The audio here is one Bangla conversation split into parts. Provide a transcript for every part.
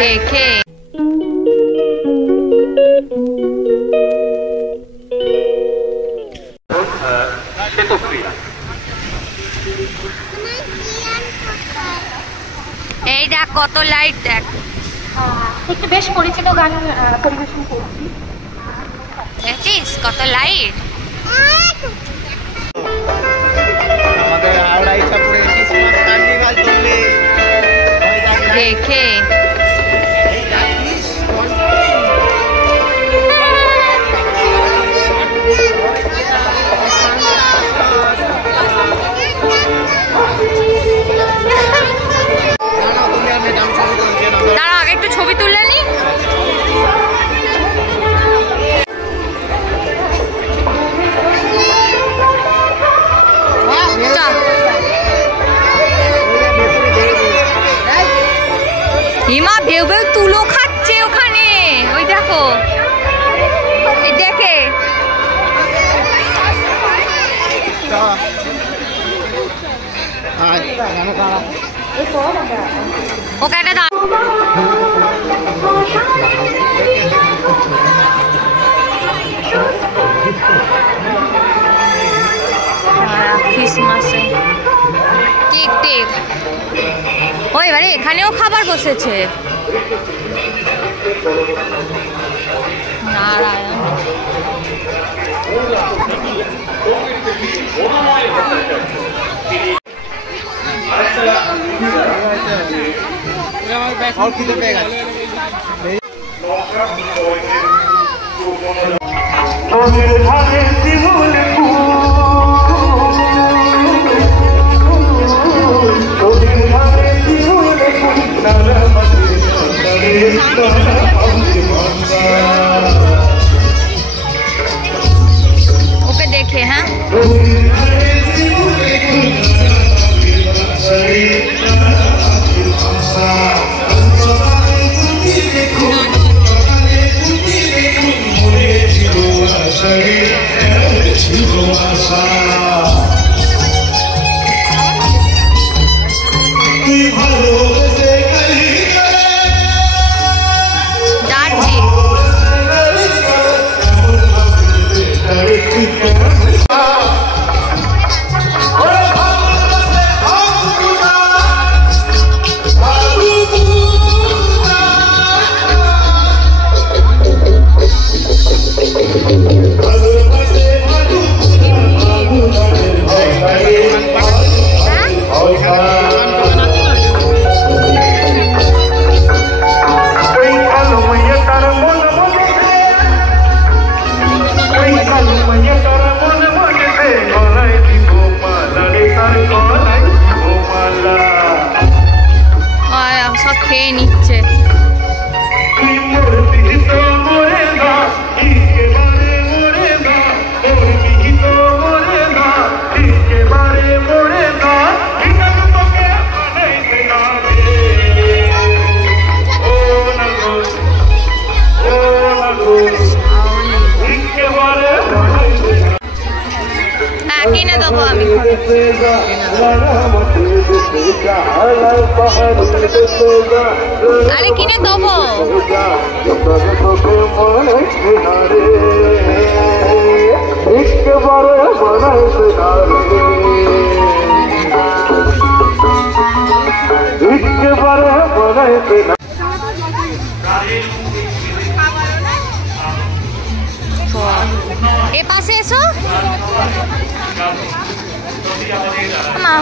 দেখে এই দেখ কত লাইট, দেখ একটু বেশ পরিচিত গান পরিবেশন করছি। দেখছিস কত লাইট। দেখে দাঁড়া আগে একটু ছবি তুলে নি। হিমা ভেউ ভেউ তুলো খাচ্ছে ওখানে, ওই দেখো এই দেখে। ওকে একটা দাও। ক্রিসমাসে কেক টেক ওই এবারে এখানেও খাবার বসেছে। নারায়ণ ওকে দেখে হ্যাঁ সব খেয়ে নিচ্ছে। হ্যাঁ কিনে দেবো আমি। আরে কিনে দেবো। এ পাশে এসো মা।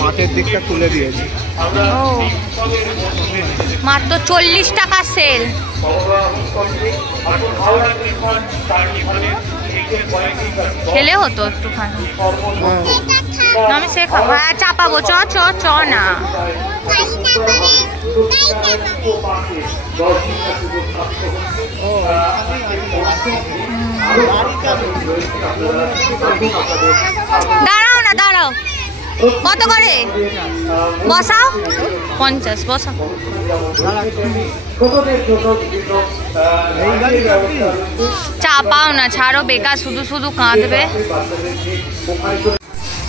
মাঠের দিকটা তুলে দিয়েছি। মাত্র 40 টাকা সেল। খেলে হতো একটুখানি। আমি সে খাবো। হ্যাঁ চাপাবো। চ চ চ না দাঁড়াও না দাঁড়াও। কত করে বসাও? 50 বসাও। চাপাও না, ছাড়ো, বেকার শুধু শুধু কাঁদবে।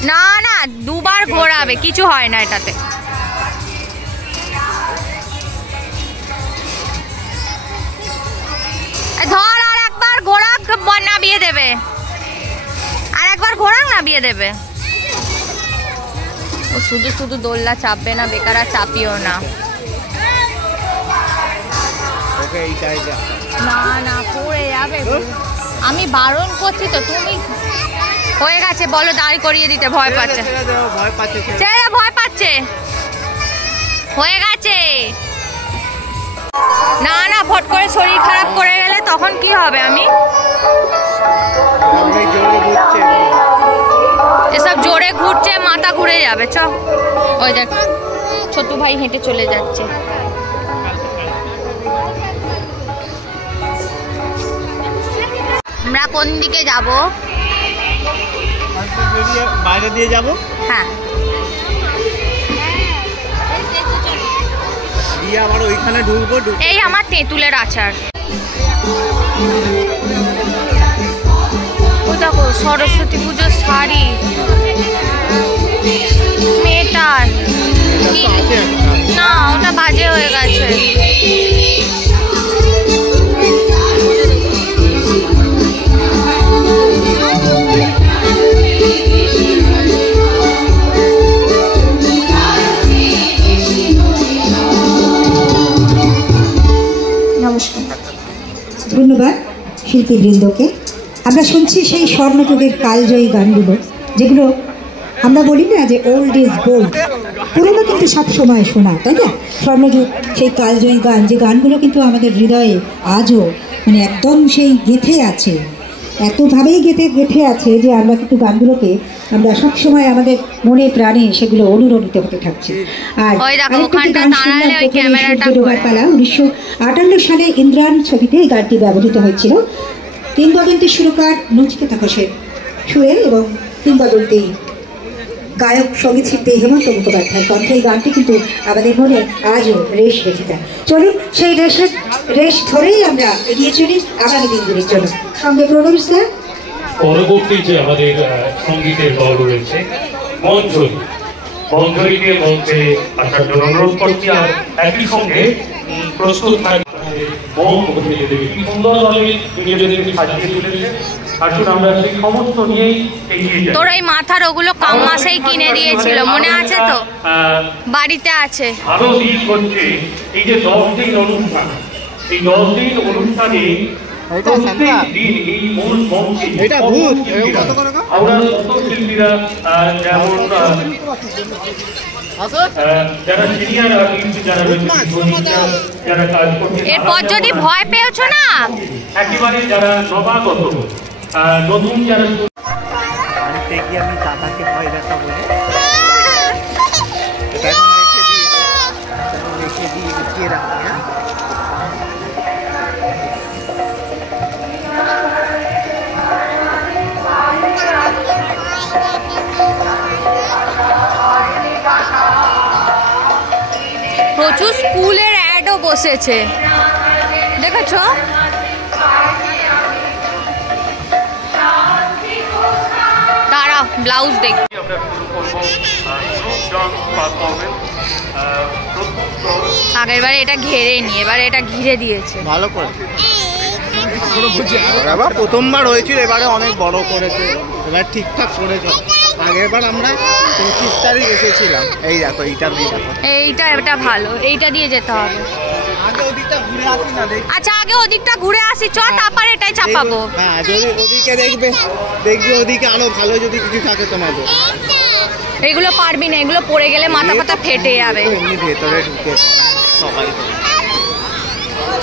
না না, দুবার ঘোরাবে, কিছু হয় না এটাতে। ধর আর একবার ঘোরাক, নামিয়ে দেবে। আর একবার ঘোরাক, নামিয়ে দেবে। ও শুধু শুধু দোলনা চাপবে না, বেকার আর চাপিও না। না না, পড়ে যাবে। আমি বারণ করছি তো, তুমি হয়ে গেছে বলো, দাঁড় করিয়ে দিতে। ভয় পাচ্ছে, ছেলেরা ভয় পাচ্ছে। হয়ে গেছে। না না, ফট করে শরীর খারাপ করে গেলে তখন কি হবে? আমি এসব জোরে ঘুরছে, মাথা ঘুরে যাবে। চ, ওই দেখ ছোট ভাই হেঁটে চলে যাচ্ছে। আমরা কোন দিকে যাব? বাইরে দিয়ে যাব। হ্যাঁ, দিয়ে আবার ওইখানে ঢুকবো। এই আমার তেঁতুলের আচার। ওই দেখো সরস্বতী পুজোর শাড়ি মেয়েটার। না, ওটা বাজে হয়ে গেছে। নমস্কার, ধন্যবাদ শিল্পীবৃন্দকে। আমরা শুনছি সেই স্বর্ণযুগের কালজয়ী গানগুলো, যেগুলো আমরা বলি না যে ওল্ড ইজ গোল্ড, পুরোনো কিন্তু সবসময় শোনা, তাই না? স্বর্ণযুগ, সেই কালজয়ী গান, যে গানগুলো কিন্তু আমাদের হৃদয়ে আজও মানে একদম সেই গেঁথে আছে, এতভাবেই গেঁথে আছে যে আমরা কিন্তু গানগুলোকে আমরা সবসময় আমাদের মনে প্রাণে সেগুলো অনুরণিত হতে থাকছে। আর পালা 1958 সালে ইন্দ্রাণ ছবিতে এই গানটি ব্যবহৃত হয়েছিল। কিংবদন্তি সুরকার নচিকেতা ঘোষের সুরে এবং কিংবদন্তি গায়ক সঙ্গীত শিল্পী হেমন্ত মুখোপাধ্যায়ের কণ্ঠে এই গানটি কিন্তু আমাদের মনে আজও রেশ রেখে যায়। চলুন সেই রেশ ধরেই আমরা এগিয়ে চলি আগামী দিনগুলির জন্য। সঙ্গে প্রণব স্যার। পরবর্তী যে আমাদের সঙ্গীতের দল রয়েছে মঞ্জরি, মঞ্জরিকে মঞ্চে আসার জন্য অনুরোধ করছি। আর একই সঙ্গে প্রস্তুত থাকবে কি সুন্দরভাবে নিজেদেরকে সাজিয়ে তুলেছে। আসুন আমরা সেই সমস্ত নিয়েই এগিয়ে যাই। তোর এই মাথার ওগুলো কাম মাসেই কিনে দিয়েছিল, মনে আছে তো? বাড়িতে আছে। আরো দিক হচ্ছে এই যে 10 দিন অনুষ্ঠান, এই 10 দিন অনুষ্ঠানে আমরা শিল্পীরা যেমন যারা সিনিয়র আর্টিস্ট যারা যারা কাজ করছে, এরপর যদি ভয় পেয়েছো না, একেবারে যারা নবাগত নতুন যারা আমি দাদাকে ভয় দেখা বলে রেখে দিয়ে লুকিয়ে রাখি। হ্যাঁ, প্রচুর স্কুলের অ্যাডও বসেছে, দেখেছো? তারা ব্লাউজ দেখ। আগের বারে এটা ঘেরে নি, এবার এটা ঘিরে দিয়েছে ভালো করে। এবার প্রথমবার হয়েছিল, এবারে অনেক বড় করেছে, এবার ঠিকঠাক করেছে। আগের বার আমরা 25 তারিখ এসেছিলাম। এই দেখো এইটা দিয়ে দেখো, এইটা এটা ভালো, এইটা দিয়ে যেতে হবে। আগে ওদিকটা ঘুরে আসি না, আচ্ছা আগে ওদিকটা ঘুরে আসি, চ, তারপর এটাই চাপাবো। হ্যাঁ, যদি ওদিকে দেখবে ওদিকে আরো ভালো যদি কিছু থাকে তোমাদের। এগুলো পারবি না, এগুলো পড়ে গেলে মাথা ফাথা ফেটে যাবে। এমনি ভেতরে ঢুকে সবাই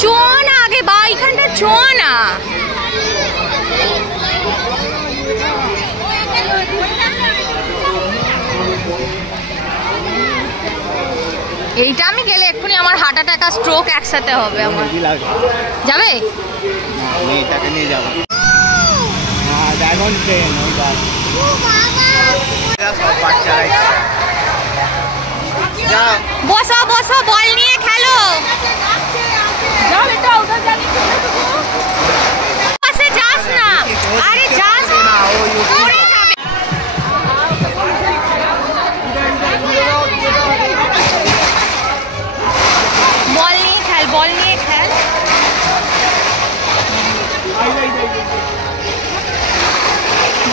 চ না, আগে বা এইখানটা চ না। এইটা আমি গেলে এক্ষুনি আমার হার্ট অ্যাটাক আর স্ট্রোক একসাথে হবে। আমার যাবে, আমি এটাকে নিয়ে যাবো। হ্যাঁ, ড্রাগন ট্রেন, ওই বাস। সব বাচ্চারাই যাও বসো বসো, বল নিয়ে খেলো। পাশে যাস না, আরে যাস না, পড়ে যাবে। বল নিয়ে খেল, বল নিয়ে খেল।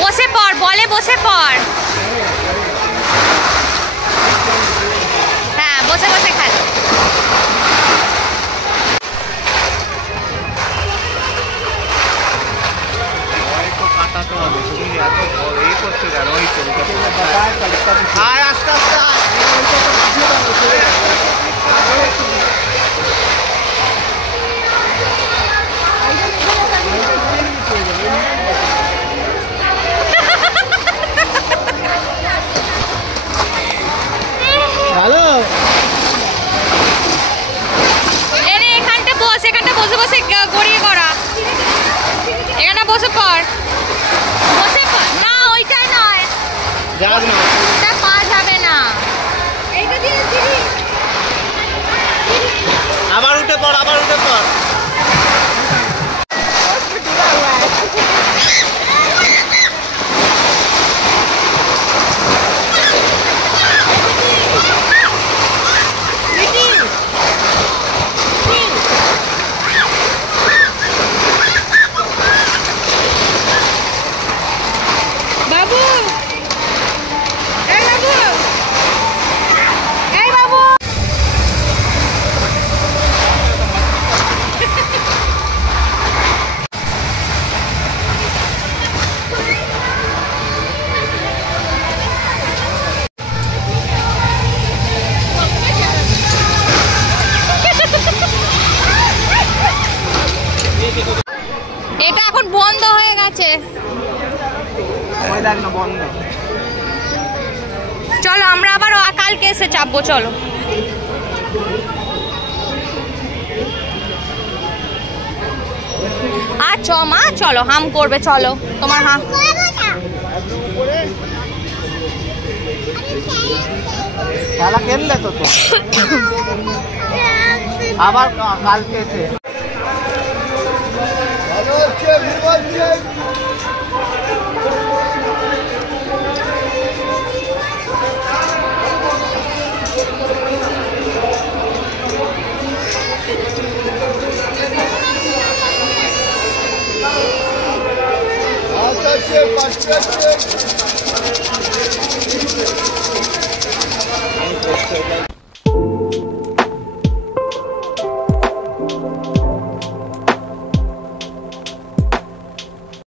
বসে পড়, বলে বসে পড়। হ্যাঁ, বসে বসে খেল। কাটাতে হবে, তুমি এত এই করছো কেন? ওই তো আর আস্তে আস্তে হ্যালো এরে এখানটা বস, এখানটা বসে বসে গড়িয়ে করা। এখানে বসে পড়, বসে পড়। না ওইটাই নয়, যাক না ওটা পা যাবে না। আবার উঠে পড়, আবার উঠে পড়। বাবু, এই বাবু, এই বাবু। এটা এখন বন্ধ হয়ে গেছে। ওই দেখ না বন্ধ। চলো আমরা আবার কালকে এসে চাপবো, চলো। আচ্ছা মা, চলো, হাম করবে, চলো তোমার হাম। খেলা খেললে তো তো আবার কালকে এসে